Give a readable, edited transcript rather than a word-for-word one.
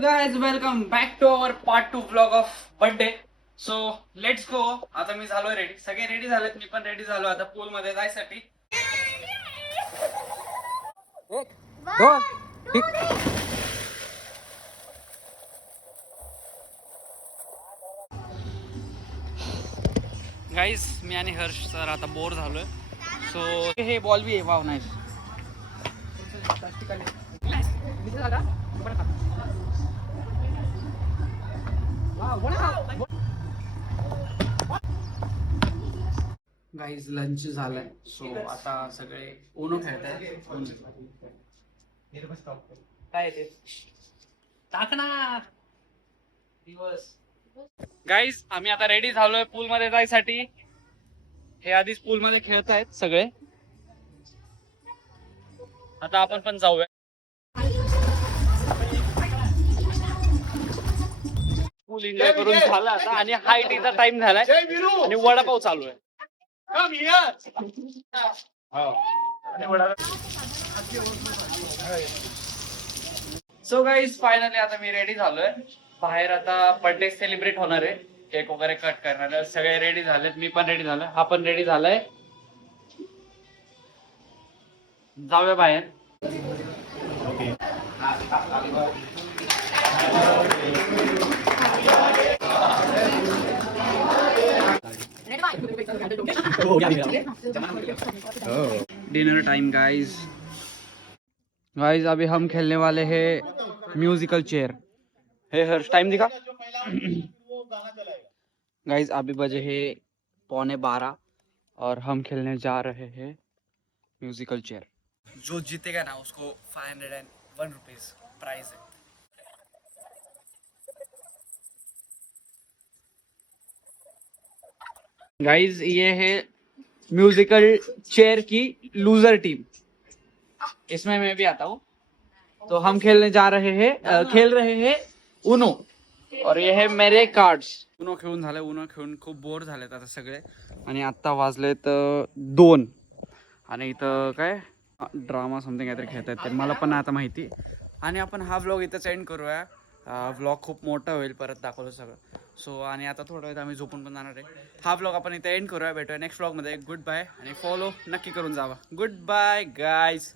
guys, welcome back to our part 2 vlog of birthday. So let's go. आता मी झालोय ready, सगळे ready झालेत, मी पण रेडी झालो आता पूल मध्ये जायसाठी. गाईज मी आणि हर्ष सर आता बोर झालोय. सो हे बॉल बी आहे, वाव नाईस. गाईज लंच झालाय. सो आता सगळे ओनो खेळतात. काय ते टाकणार दिवस. गाईज आम्ही आता रेडी झालोय पूल मध्ये जायसाठी. हे आधीच पूल मध्ये खेळत आहेत सगळे. आता आपण पण जाऊया. पूल एन्जॉय करून झाला आता आणि हायटीचा टाइम झालाय आणि वडापाव चालू आहे. सो गाईज फायनली आता मी रेडी झालोय. बाहेर आता बर्थडे सेलिब्रेट होणार आहे. केक वगैरे कट करणार आहे. सगळे रेडी झालेत, मी पण रेडी झालोय, हा पण रेडी झालाय. जाऊया बाहेर. Dinner time guys. गाइस अभी हम खेलने वाले हैं म्यूजिकल चेयर. हे हर टाइम दिखा. गाइस अभी बजे है 11:15 और हम खेलने जा रहे हैं म्यूजिकल चेयर. जो जीतेगा ना उसको 501 रुपीज प्राइज है. गाइज ये है म्यूजिकल चेयर की लूजर टीम. इसमें मैं भी आता हूँ. तो हम खेलने जा रहे हैं, खेल रहे हैं उनो. और ये है मेरे कार्ड्स. उनो खेळून झाले, उनो खेळून खूप बोर झालेत आता सगळे. आणि आत्ता वाजलेत 2 आणि इथं काय ड्रामा समथिंग काहीतरी खेळतायत ते मला पण आता माहिती. आणि आपण हा व्लॉग इथंच एंड करूया. व्लॉग खूप मोठा होईल, परत दाखवलं सगळं. सो आणि आता थोडा वेळ आम्ही झोपून पण जाणार आहे. हा व्लॉग आपण इथे एंड करूया. भेटूया नेक्स्ट व्लॉगमध्ये. गुड बाय आणि फॉलो नक्की करून जावा. Good bye guys.